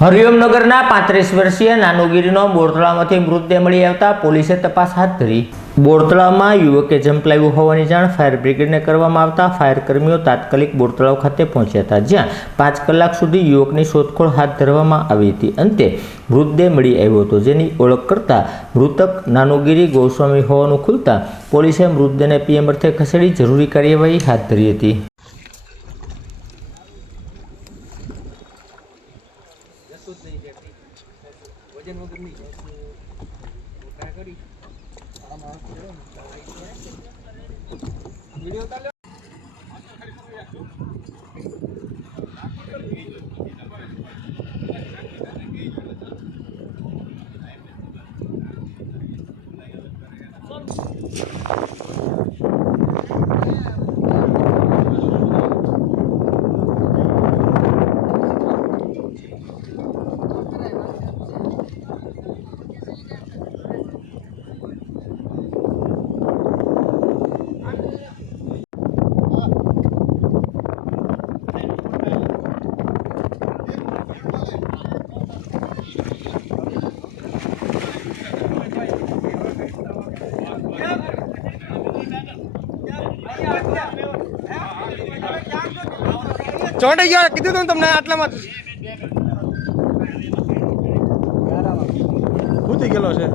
હરિઓમનગરના 35 વર્ષીય નાનુગીરીનો બોરતળાવમાંથી મૃતદેહ મળી આવતા પોલીસે તપાસ હાથ ધરી। બોરતળાવમાં યુવકે ઝંપલાવ્યું હોવાની જાણ ફાયર બ્રિગેડને કરવામાં આવતા ફાયર કર્મીઓ તાત્કાલિક બોરતળાવ ખાતે પહોંચ્યા હતા, જ્યાં 5 કલાક સુધી યુવકની શોધખોળ હાથ ધરવામાં આવી હતી। અંતે મૃતદેહ મળી આવ્યો હતો, જેની ઓળખ કરતા મૃતક નાનુગીરી ગોસ્વામી હોવાનું ખુલતા પોલીસે મૃતદેહને પીએમ અર્થે ખસેડી જરૂરી કાર્યવાહી હાથ ધરી હતી। વજન વગર નહીં ટ્રાય કરી વિડિયો ચાલે। ચોંટાઈ ગયો કીધું તું તમને આટલામાં ભૂતી ગયેલો છે।